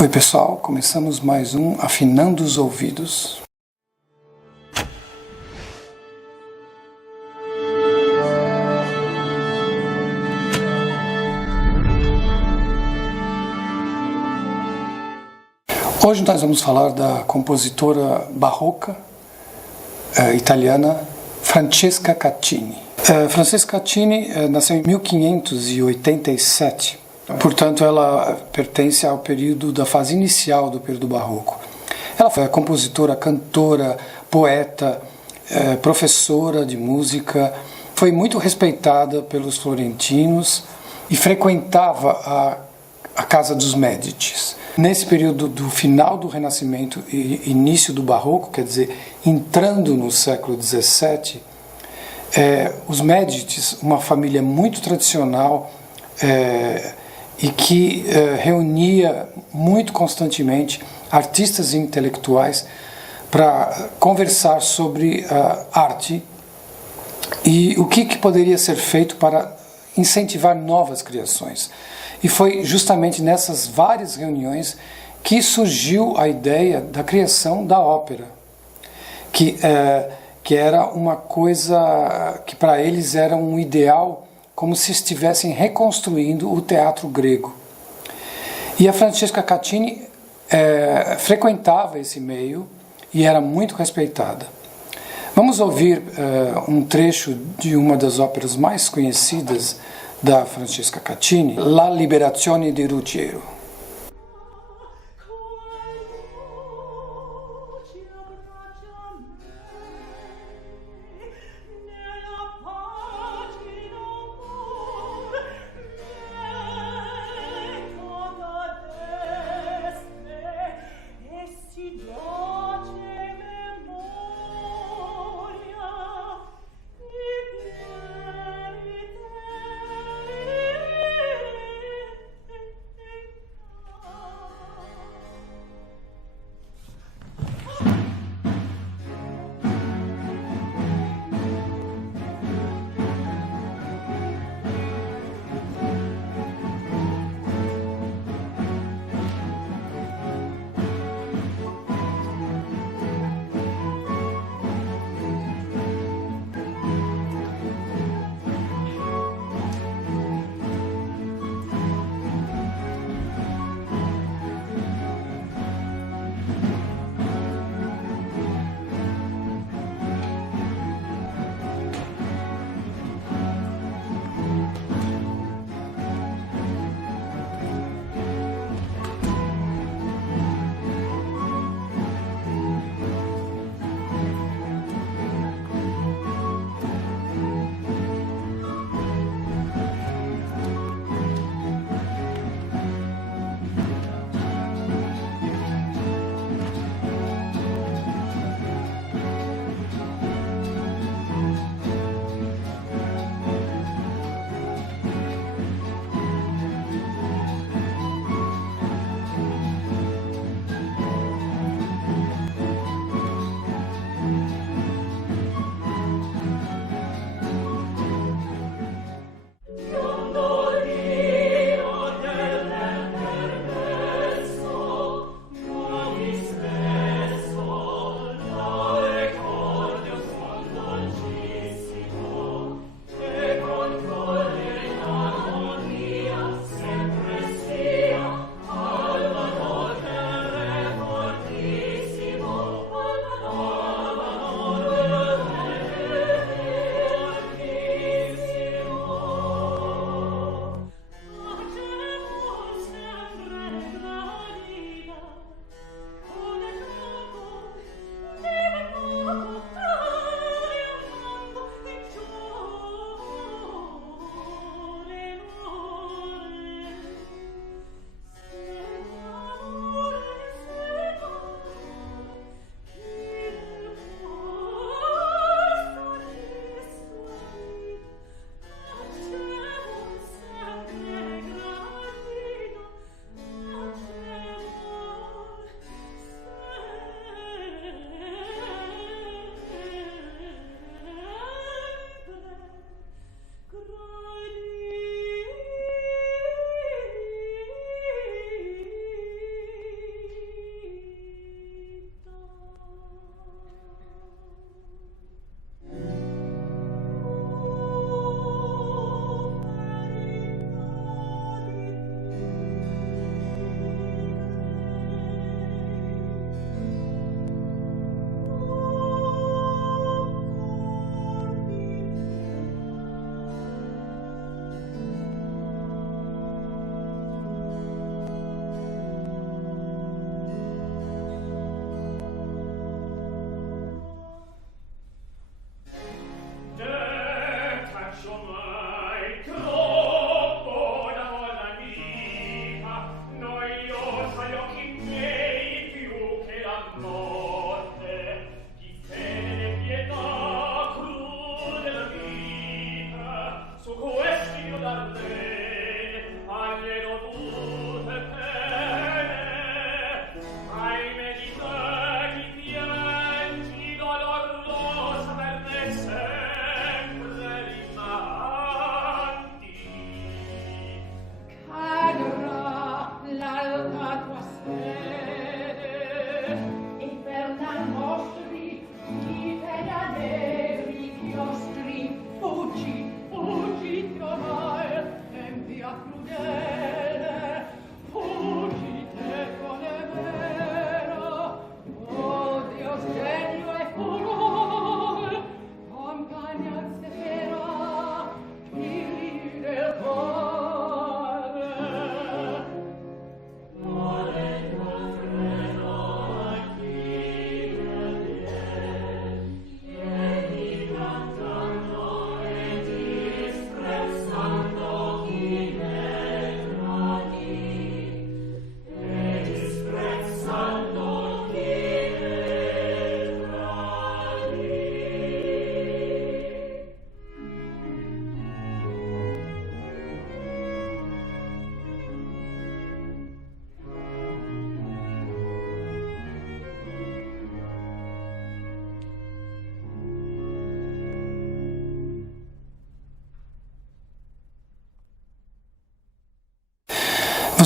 Oi pessoal, começamos mais um Afinando os Ouvidos. Hoje nós vamos falar da compositora barroca italiana Francesca Caccini. Francesca Caccini nasceu em 1587. Portanto, ela pertence ao período da fase inicial do período barroco. Ela foi compositora, cantora, poeta, professora de música, foi muito respeitada pelos florentinos e frequentava a casa dos Médicis. Nesse período do final do Renascimento e início do Barroco, quer dizer, entrando no século XVII, os Médicis, uma família muito tradicional, e que reunia muito constantemente artistas e intelectuais para conversar sobre arte e o que poderia ser feito para incentivar novas criações. E foi justamente nessas várias reuniões que surgiu a ideia da criação da ópera, que era uma coisa que para eles era um ideal, como se estivessem reconstruindo o teatro grego. E a Francesca Caccini frequentava esse meio e era muito respeitada. Vamos ouvir um trecho de uma das óperas mais conhecidas da Francesca Caccini, La Liberazione di Ruggiero.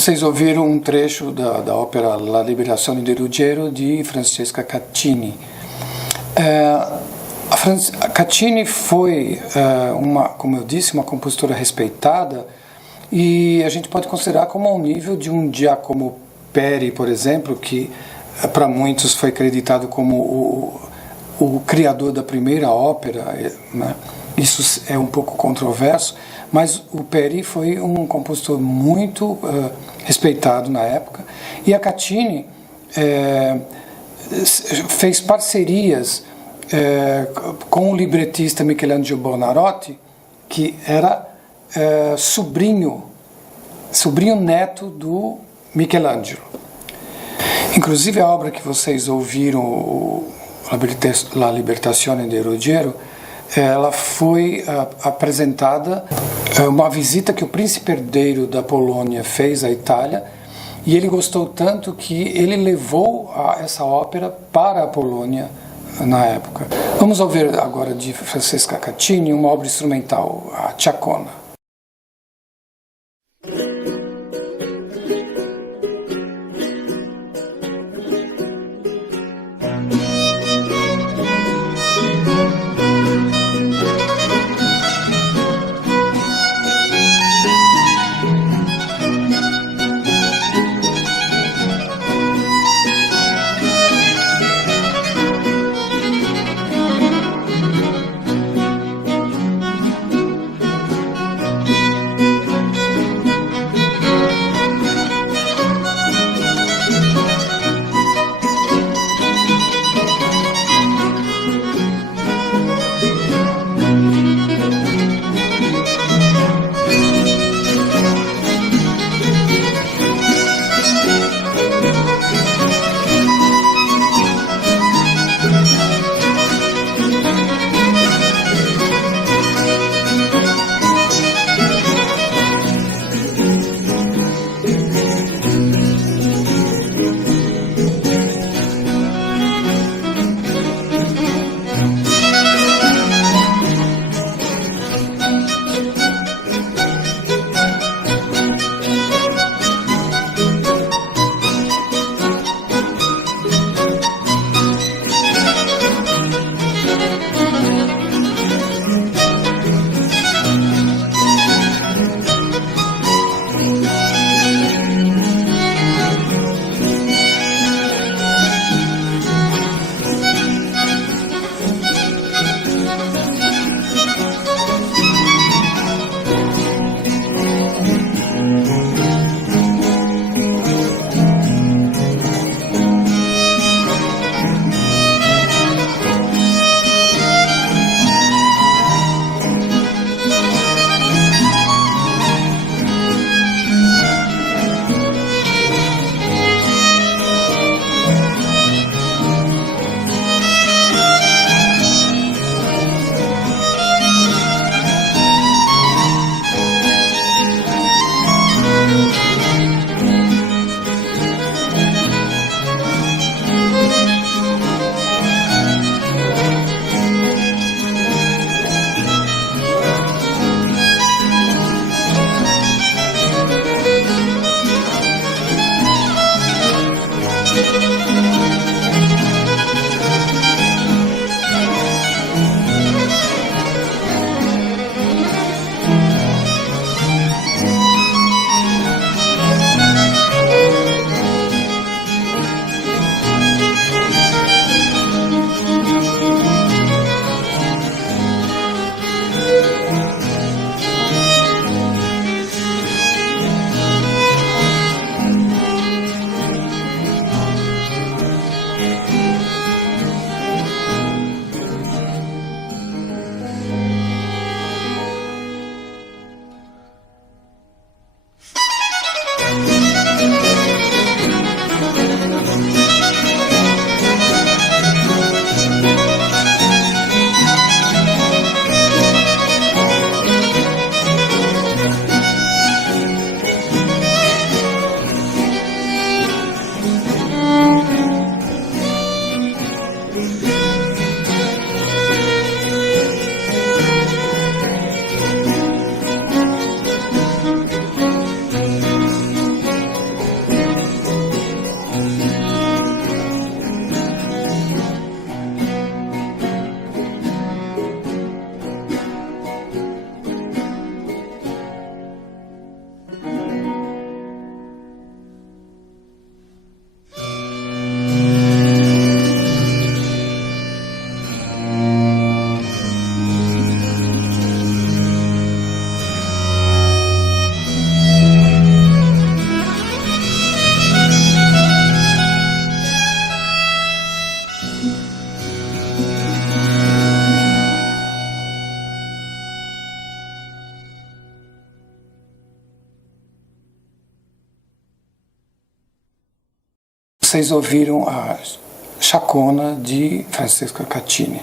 Vocês ouviram um trecho da ópera La Liberazione di Ruggiero de Francesca Caccini. A Caccini foi, como eu disse, uma compositora respeitada, e a gente pode considerar como ao nível de um Giacomo Peri, por exemplo, que para muitos foi acreditado como o criador da primeira ópera, né? Isso é um pouco controverso, mas o Peri foi um compositor muito respeitado na época, e a Caccini fez parcerias com o libretista Michelangelo Buonarroti, que era sobrinho neto do Michelangelo. Inclusive a obra que vocês ouviram, La Libertazione di Ruggiero, ela foi apresentada, uma visita que o príncipe herdeiro da Polônia fez à Itália, e ele gostou tanto que ele levou essa ópera para a Polônia na época. Vamos ouvir agora de Francesca Caccini uma obra instrumental, a Ciacona. vocês ouviram a Chacona de Francesca Caccini.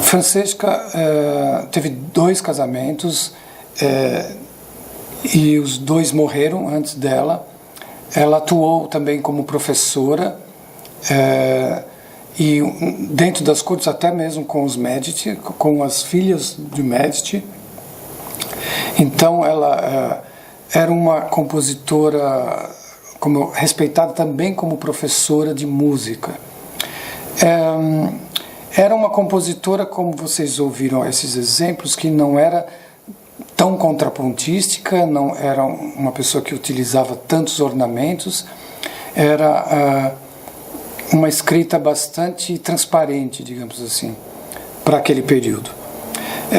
Francesca teve 2 casamentos e os 2 morreram antes dela. Ela atuou também como professora e dentro das cortes, até mesmo com os Medici, com as filhas de Medici. Então ela era uma compositora respeitada também como professora de música. Era uma compositora, como vocês ouviram esses exemplos, que não era tão contrapontística, não era uma pessoa que utilizava tantos ornamentos, era uma escrita bastante transparente, digamos assim, para aquele período.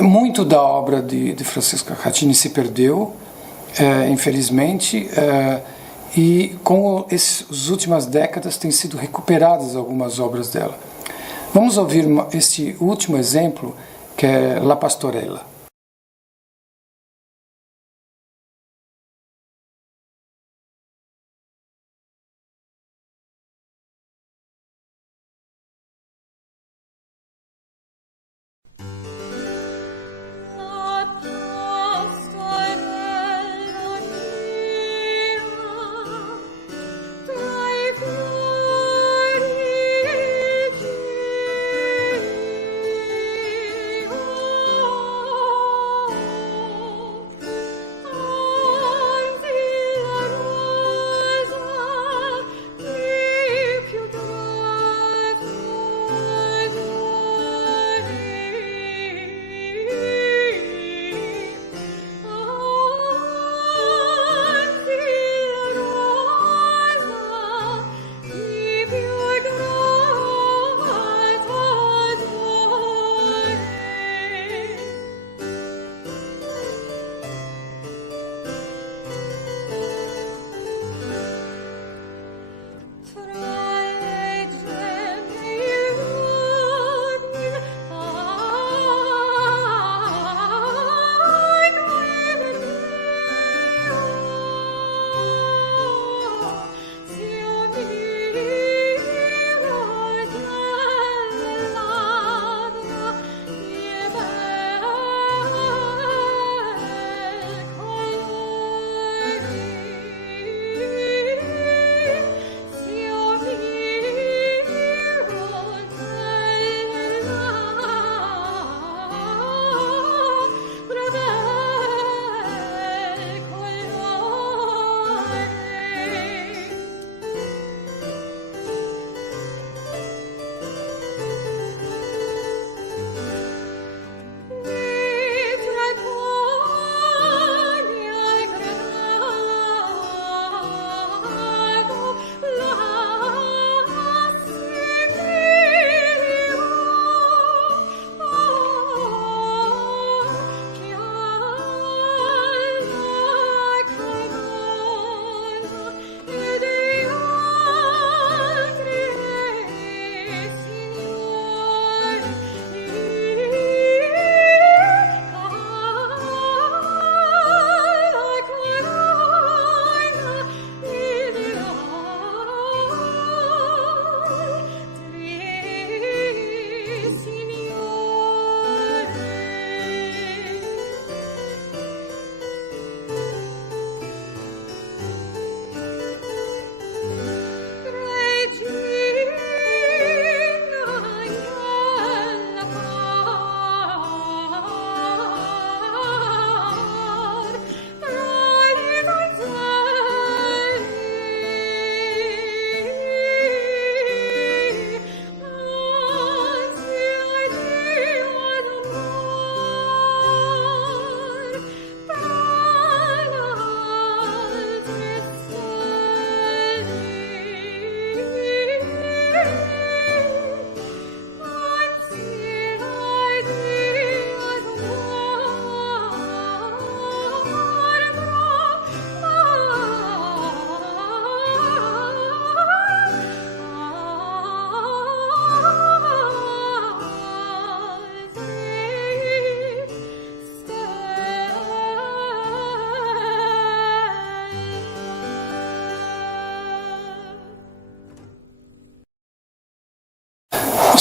Muito da obra de Francesca Caccini se perdeu, infelizmente, e com as últimas décadas têm sido recuperadas algumas obras dela. Vamos ouvir este último exemplo, que é La Pastorella. Oh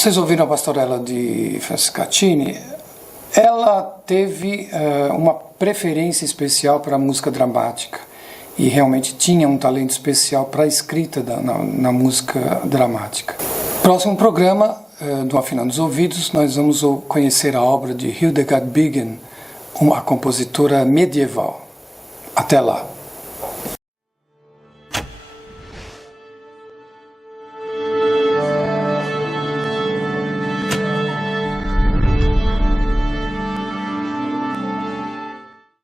Vocês ouviram a Pastorela de Frascatini? Ela teve uma preferência especial para a música dramática e realmente tinha um talento especial para a escrita na música dramática. Próximo programa do Afinando os Ouvidos, nós vamos conhecer a obra de Hildegard Bingen, uma compositora medieval. Até lá!